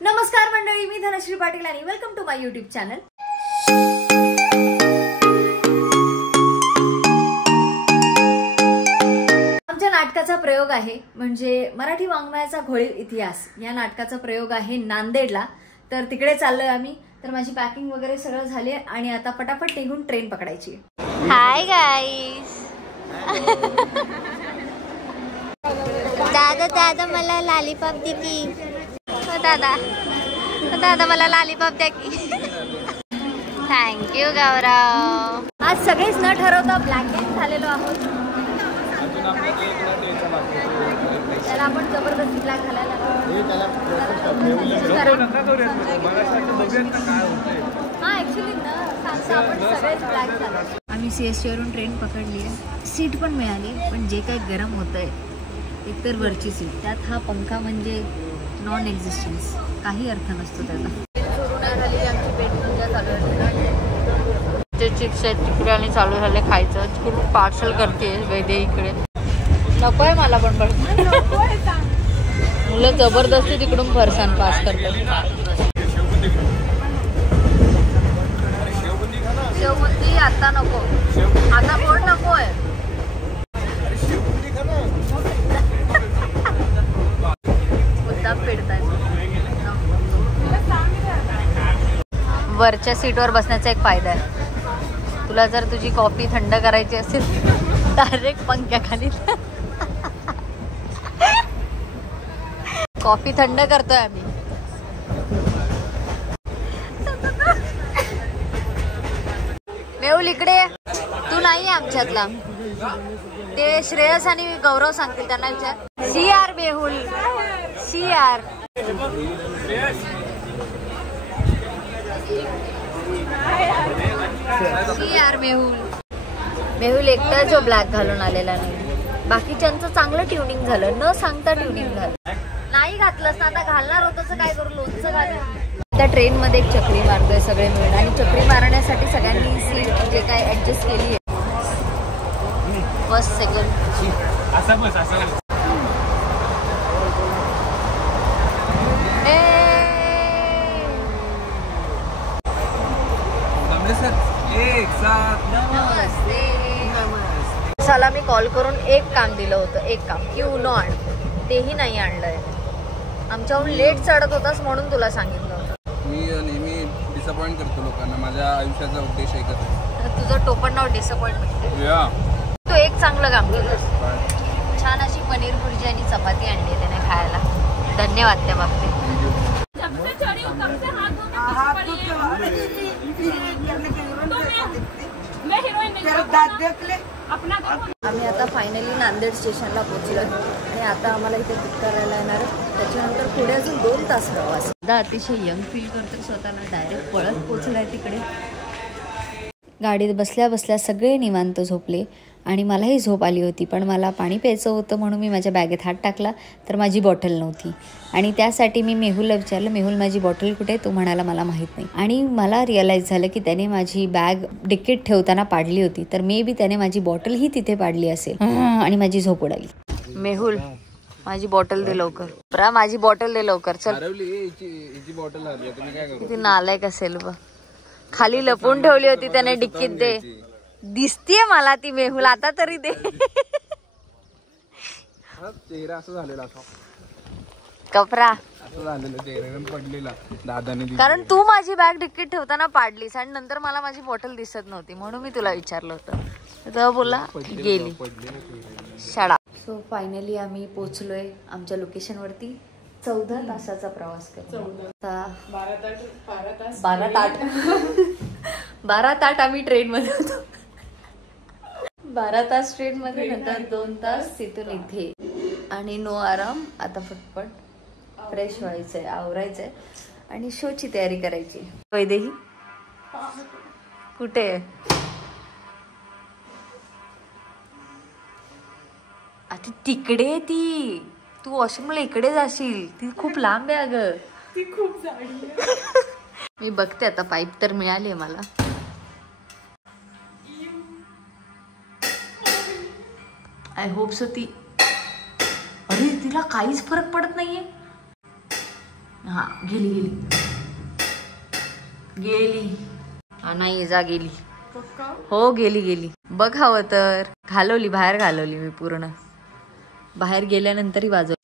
नमस्कार मंडळी, मी धनश्री पाटील आणि welcome to my YouTube channel. आमच्या नाटकाचा प्रयोग आहे म्हणजे मराठी वाङ्मयाचा घोळीव इतिहास या नाटकाचा प्रयोग आहे नांदेडला। तर तिकडे चाललोय आम्ही। तर माझी पॅकिंग वगैरे सगळं झाले आणि आता पटापट निघून ट्रेन पकडायची। Hi guys. दादा दादा मला लॉलीपॉप दे की। दादा दादा मला लॉलीपॉप द्या की। थँक्यू गौरव। आज सगळेच न ठरवता ब्लॅक झालेलो आहोत। त्याला आपण जबरदस्ती ब्लॅक घालायला हा ऍक्च्युली ना सांगता आपण सगळेच ब्लॅक झालो। आम्ही CST वरून ट्रेन पकडली आहे। सीट पण मिळाली, पण जे काही गरम होतंय एकतर वरची सीट, त्यात हा पंखा म्हणजे नॉन एक्झिस्टन्स, काही अर्थ नसतो त्याचा। सुरू नाही झाली आमची पेट पूजा चालू आहे। ते चिप्स आहेत तिकडे आणि चालू झाले खायचं। तिकडून पार्सल करते वैदे इकडे। नको आहे मला पण मुलं जबरदस्ती तिकडून फरसान पास करतात। शेवबुंदी आता नको, आता पोट नको आहे। वरच्या सीटवर बसण्याचा एक फायदा आहे, तुला जर तुझी कॉफी थंड करायची असेल डायरेक्ट पंख्याखाली कॉफी थंड करतोय आम्ही। मेहुल इकडे, तू नाही आमच्यातला। ते श्रेयस आणि गौरव सांगतील, त्यांना विचार। CR मेहुल, CR मेहुल एकटा जो ब्लॅक घालून आलेला नाही। बाकीच्यांचं चांगलं ट्युनिंग झालं, न सांगता ट्युनिंग झालं। नाही घातलंस ना, आता घालणार होतं काय करू, लोणचं घाल। त्या ट्रेन मध्ये एक चक्री मारतोय सगळे मिळून, आणि चक्री मारण्यासाठी सगळ्यांनी सीट जे काय ऍडजस्ट केली आहे। फर्स्ट सेकंड साला मी कॉल करून एक काम दिलं होतं, एक काम की उनो आण, तेही नाही आणलंय। आमच्याहून लेट चढत होतास म्हणून तुला सांगितलं होतं। मी नेहमी डिसअपॉइंट करतो लोकांना, माझ्या आयुष्याचा उद्देश एकच आहे। तुझं टोपण नाव डिसअपॉइंटमेंट। तू एक चांगलं काम केलंस, छान अशी पनीर भुर्जी आणि चपाती आणली त्याने खायला। धन्यवाद त्या बाबतीत। आम्ही आता फायनली नांदेड स्टेशनला पोहोचलो आणि आता आम्हाला इथे पिक करायला येणार आहे। त्याच्यानंतर पुढे अजून 2 तास प्रवास। आता अतिशय यंग फील करतो स्वतःला, डायरेक्ट पळत पोहोचलाय तिकडे। गाडीत बसल्या बसल्या सगळे निवांत झोपले आणि मलाही झोप आली होती, पण मला पाणी प्यायचं होतं म्हणून मी माझ्या बॅगेत हात टाकला तर माझी बॉटल नव्हती। आणि त्यासाठी मी मेहुलला विचारलं, मेहुल माझी बॉटल कुठे? तो म्हणाला मला माहीत नाही। आणि मला रिअलाईज झालं की त्याने माझी बॅग डिक्कीत ठेवताना पाडली होती, तर मे बी त्याने माझी बॉटल ही तिथे पाडली असेल आणि माझी झोप उडाली। मेहुल माझी बॉटल दे लवकर, बरा माझी बॉटल दे लवकर, चल। किती नालायक असेल बघ, खाली लपून ठेवली होती त्याने डिक्कीत। दे, दिसतीये मला ती मेहुल, आता तरी दे। चेहरा असं झालेला कपरा पडलेला दादाने, कारण तू माझी बॅग डिक्कीत ठेवताना पाडलीस आणि नंतर मला माझी बॉटल दिसत नव्हती म्हणून मी तुला विचारलं होतं, तर बोला गेली शाळा। सो फायनली आम्ही पोहोचलोय आमच्या लोकेशन वरती। 14 तासाचा प्रवास करतो। 12 तास आम्ही ट्रेन मध्ये होतो। 12 तास ट्रेन मध्ये, नंतर 2 तास तिथून इथे आणि नो आराम। आता फटफट फ्रेश व्हायचंय, आवरायचंय आणि शोची तयारी करायची। वैदेही कुठे? आता तिकडे ती, तू वॉशरूमला इकडे जाशील, ती खूप लांब आहे अगं, ती खूप जाडी आहे। मी बघते आता, पाईप तर मिळाली मला। आय होप सो ती, अरे तिला काहीच फरक पडत नाहीये। हा गेली नाही जा गेली. हो गेली. बघ हवं तर बाहेर घालवली मी पूर्ण. बाहेर गेल्यानंतरही वाजव.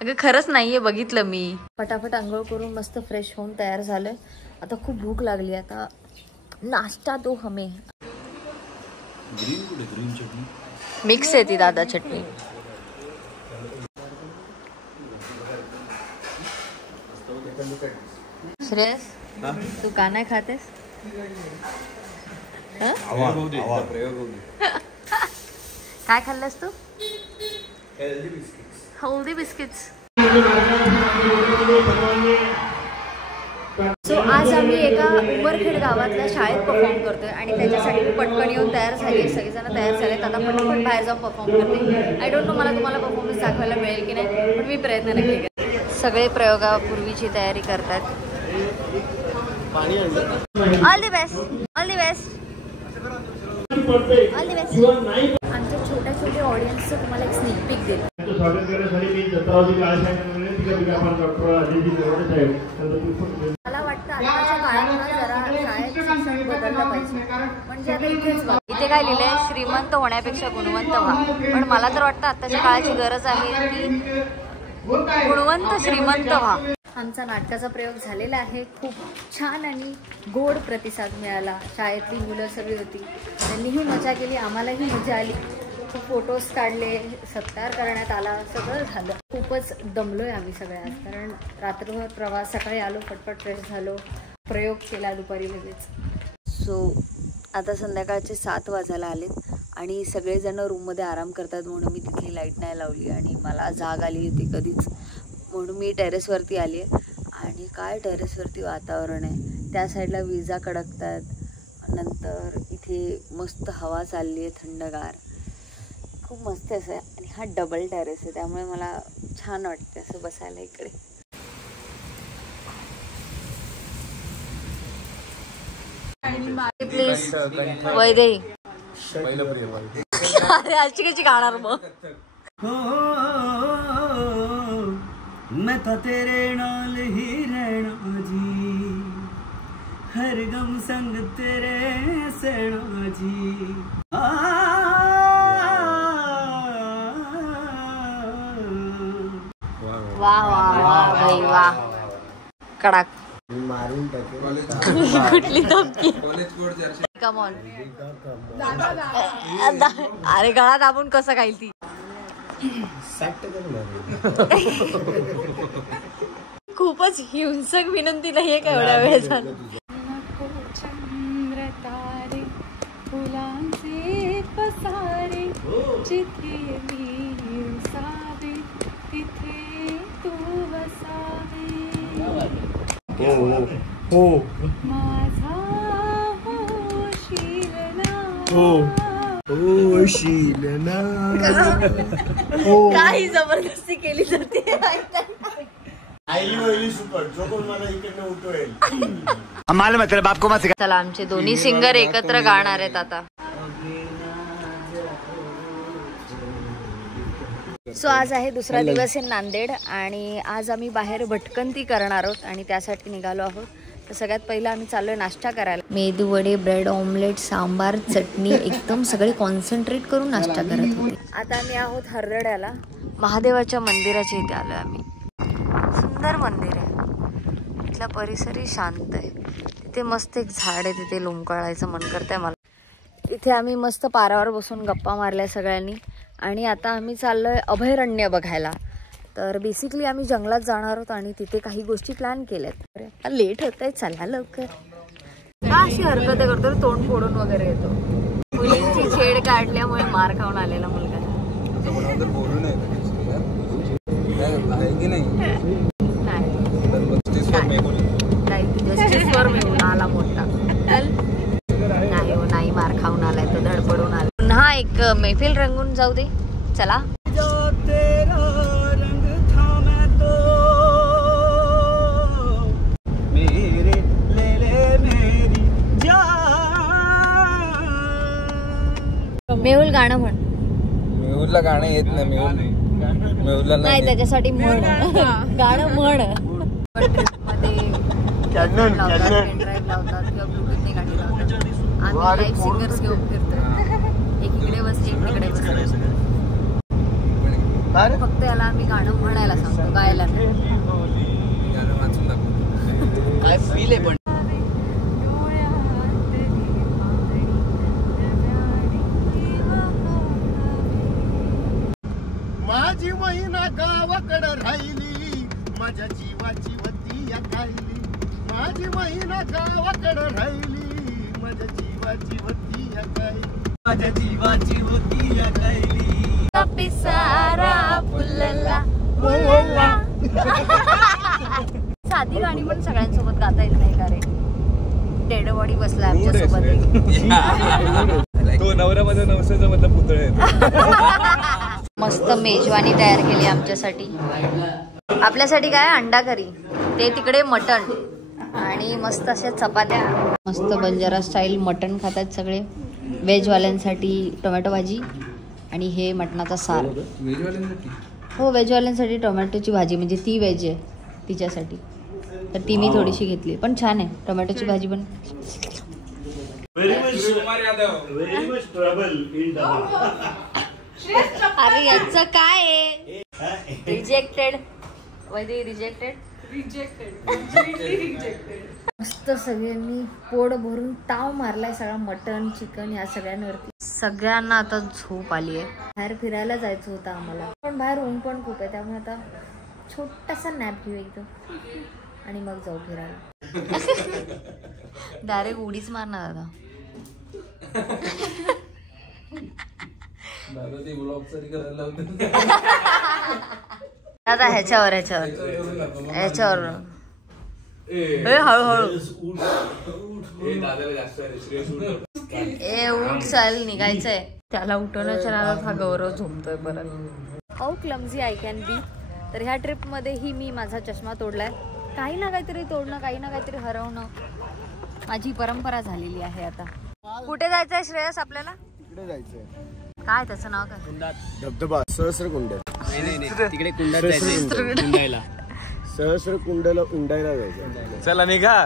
अगं खरंच नाहीये, बघितलं मी. फटाफट आंघोळ करून मस्त फ्रेश होऊन तयार झालोय. आता खूप भूक लागली. आता नाश्ता दो हमें. ग्रीन चटणी मिक्स आहे ती दादा चटणी. श्रेयस तू का नाही खातेस? काय खाल्लंस तू? Healthy biscuits. सो आज आम्ही एका उमरखेड गावातल्या शाळेत परफॉर्म करतोय आणि त्याच्यासाठी मी पटकन येऊन तयार झाली. सगळेजण तयार झालेत. आता पटकन बाहेर जाऊन परफॉर्म करते. आय डोंट नो मला तुम्हाला परफॉर्मन्स दाखवायला मिळेल की नाही, पण मी प्रयत्न नक्की करते. सगळे प्रयोगापूर्वीची तयारी करतात. All the best. आमच्या छोट्या ऑडियन्सचं तुम्हाला एक स्निक पीक देतो. मला वाटतं आताच्या काळात जरा शाळेत शिक्षण बदललं पाहिजे. म्हणजे आता इथे काय लिहिलंय, श्रीमंत होण्यापेक्षा गुणवंत व्हा. पण मला तर वाटतं आताच्या काळाची गरज आहे की गुणवंत श्रीमंत व्हा. आमचा नाटकाचा प्रयोग झालेला आहे. खूप छान आणि गोड प्रतिसाद मिळाला. शाळेतली मुलं सगळी होती, त्यांनीही मजा केली, आम्हालाही मजा आली. खूप फोटोज काढले, सत्कार करण्यात आला, सगळं झालं. खूपच दमलोय आम्ही सगळ्यात, कारण रात्रभर प्रवास, सकाळी आलो, पटपट फ्रेश झालो, प्रयोग केला दुपारी लगेच. सो आता संध्याकाळचे 7 वाजायला आलेत आणि सगळेजण रूममध्ये आराम करतात म्हणून मी तिथली लाईट नाही लावली आणि मला जाग आली होती कधीच, म्हणून मी टेरेसवरती आली आहे. आणि काय टेरेसवरती वातावरण आहे, त्या साईडला विजा कडकतात, नंतर इथे मस्त हवा चालली आहे थंडगार, खूप मस्त असं आहे. आणि हा डबल टेरेस आहे त्यामुळे मला छान वाटते असं बसायला इकडे. प्लीज वैदेही अरे आजची कशी गाणार मग. मैं तो तेरे नाल ही रहना जी, हर गम संग तेरे सहना जी. वाह वाह वाह भाई वाह, कडाक. मारून टाकेल. कुठली धमकी. Come on. अरे गळा दाबून कसं खाईल ती. खूपच हिंसक विनंती नाहीये का एवढ्या वेळ झाला. चंद्र तारे फुलांचे पसारे, जिथे मी उसावे तिथे तू वसावे. माझा शीलना काही जबरदस्ती केली जाते. चला आमचे दोन्ही सिंगर एकत्र गाणार आहेत आता. सो आज आहे दुसरा दिवस आहे नांदेड आणि आज आम्ही बाहेर भटकंती करणार आहोत आणि त्यासाठी निघालो आहोत. तर सगळ्यात पहिला आम्ही चाललोय नाश्ता करायला. मेदू वडे, ब्रेड ऑमलेट, सांबार, चटणी, एकदम सगळे कॉन्सन्ट्रेट करून नाश्ता करत होते. आता आम्ही आहोत हररड्याला, महादेवाच्या मंदिराच्या इथे आलोय आम्ही. सुंदर मंदिर आहे, इथला परिसरही शांत आहे. तिथे मस्त एक झाड आहे, तिथे लोंबकळायचं मन करतंय मला. इथे आम्ही मस्त पारावर बसून गप्पा मारल्या सगळ्यांनी आणि आता आम्ही चाललोय अभयारण्य बघायला. तर बेसिकली आम्ही जंगलात जाणार आहोत आणि तिथे काही गोष्टी प्लॅन केल्यात. लेट होत आहे, चला लवकर. का अशी हरकत करतो, तोंड फोडून वगैरे येतो. मुलींची छेड काढल्यामुळे मार खाऊन आलेला मुलगा. आला मोठा नाही हो, नाही मार खाऊन आलाय तो, धडपडून आला. पुन्हा एक मैफिल रंगून जाऊ दे, चला. मेहुल गाणं म्हण. मेहुलला गाणं येत नाही. मेहुल नाही त्याच्यासाठी म्हण गाणं म्हण. ट्रिपमध्ये पेनड्राईव्ह लावतात किंवा ब्लूटूथने गाणी लावतात. आम्ही लाईव्ह सिंगर्स घेऊन फिरतोय. एक इकडे बसते एक तिकडे बसते. फक्त याला आम्ही गाणं म्हणायला सांगतो, गायला नाही. काय फील आहे पण. माझी महिना गावाकडं राहिली, माझ्या जीवाची वती या खायली. माझी महिना गावाकडं राहिली, माझ्या जीवाची वती या खायली. माझ्या जीवाची वती या खायली. पिसारा फुलला. साधी गाणी पण सगळ्यांसोबत गाता येत नाही का रे. डेड बॉडी बसला आमच्यासोबत. तो नवरा माझा नवसाचा मधला पुतळा आहे. मस्त मेजवानी तयार केली आमच्यासाठी. आपल्यासाठी काय अंडा करी, ते तिकडे मटण आणि मस्त अशा चपात्या. मस्त बंजारा स्टाईल मटण खातात सगळे. व्हेजवाल्यांसाठी टोमॅटो भाजी आणि हे मटणाचा सार. हो व्हेजवाल्यांसाठी टोमॅटोची भाजी, म्हणजे ती व्हेज आहे तिच्यासाठी, तर ती मी थोडीशी घेतली. पण छान आहे टोमॅटोची भाजी पण. अरे याचं काय आहे. रिजेक्टेड वैदे रिजेक्टेड. मस्त सगळ्यांनी पोट भरून ताव मारलाय सगळा मटन चिकन या सगळ्यांवरती. सगळ्यांना आता झोप आली आहे. बाहेर फिरायला जायचं होतं आम्हाला, पण बाहेर ऊन पण खूप आहे, त्यामुळे आता छोटासा नॅप घेऊ एकदम आणि मग जाऊ फिरायला. डायरेक्ट उडीच मारणार आता. दादा ह्याच्यावर हळूहळू उठ चाल निघायचंय. त्याला उठवण्याच्या नादात हा गौरव झोमतोय परत. How clumsy I can be. तर ह्या ट्रिपमध्येही मी माझा चष्मा तोडलाय. काही ना काहीतरी तोडणं, काही ना काहीतरी हरवणं माझी परंपरा झालेली आहे आता. कुठे जायचंय श्रेयस आपल्याला? इकडे जायचंय. काय त्याचं नाव काय? धबधबा सहस्रकुंड. तिकडे कुंडात जायचं. सहस्रकुंडला उंडायला जायचं. चला निघा.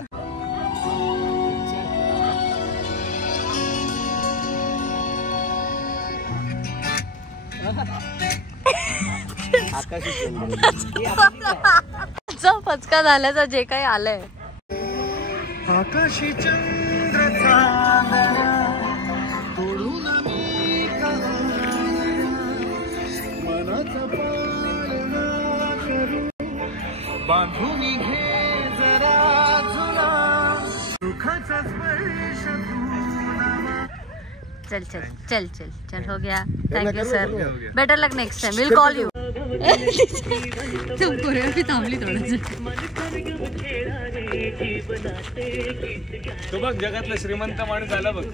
पचका झाल्याचा जे काही आलंय. आकाशी चंद्र तोडून मनाचा पाळणा करू बांधून घे जरा जुना सुखाचा स्पर्श. चल चल चल चल चल हो गया. Thank you sir. Better luck next time. Will call you. तुम कोरियोग्राफी थांबली थोडं. तो बघ जगातला श्रीमंत माणूस झाला बघ.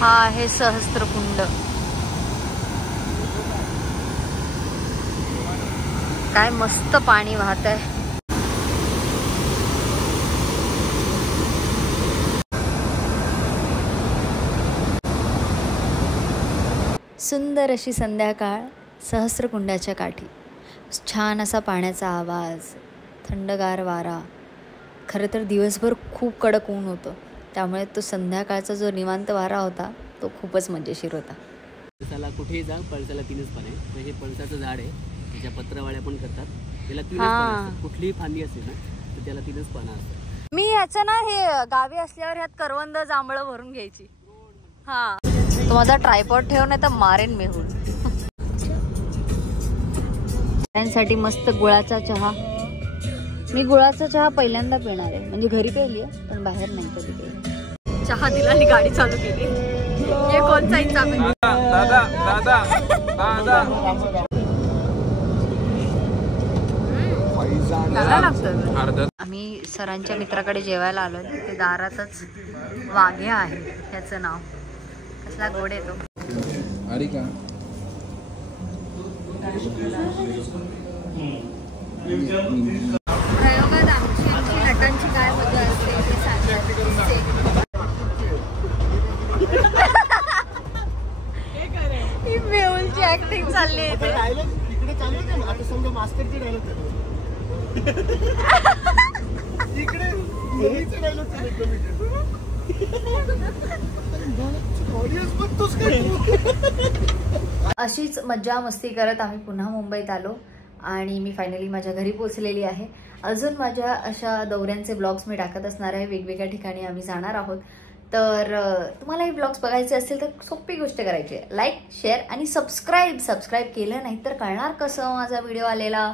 हा आहे सहस्त्रकुंड. काय मस्त पाणी वाहत आहे. सुंदर अशी संध्याकाळ सहस्त्रकुंडाच्या काठी. छान असा पाण्याचा आवाज, थंडगार वारा. खरं तर दिवसभर खूप कडक ऊन होतं, त्यामुळे तो संध्याकाळचा जो निवांत वारा होता तो खूपच मजेशीर होता. पळसाला कुठेही जा, पळसाला 3च पानं आहे. म्हणजे पळसाचं झाड आहे, त्याच्या पत्रवाळ्या पण करतात. त्याला 3च पानं असतात. कुठलीही फांदी असेल ना तर त्याला 3च पानं असतात. मी ह्याचं ना हे गावी असल्यावर ह्यात करवंद जांभळं भरून घ्यायची. हा तो माझा ट्रायपॉड ठेव, नाही तर मारेन मेहून. त्यांसाठी मस्त गुळाचा चहा. मी गुळाचा चहा पहिल्यांदा पिणार आहे, म्हणजे घरी प्यायली आहे पण बाहेर नाही कधी प्यायली. चहा दिला आणि गाडी चालू केली. हे कोणचा इंसाफ आहे? दादा दादा दादा आम्ही सरांच्या मित्राकडे जेवायला आलो. ते दारातच वाघ्या आहे त्याचं नाव. कसला गोड येतो. अरे का प्रयोगात आमची नटांची काय मजा असते ते सांगतात. ही मेहुलची ऍक्टिंग चालली आहे इथे. डायलॉग इकडे चालू होते ना, आता समजा मास्टरचे डायलॉग इकडे मुलीचे डायलॉग अशीच मज्जा मस्ती करत आम्ही पुन्हा मुंबईत आलो आणि मी फायनली माझ्या घरी पोहोचलेली आहे. अजून माझ्या अशा दौऱ्यांचे ब्लॉग्स मी टाकत असणार आहे. वेगवेगळ्या ठिकाणी आम्ही जाणार आहोत. तर तुम्हाला हे ब्लॉग्स बघायचे असतील तर सोपी गोष्ट करायची आहे, लाईक शेअर आणि सबस्क्राईब केलं नाही तर कळणार कसं माझा व्हिडिओ आलेला.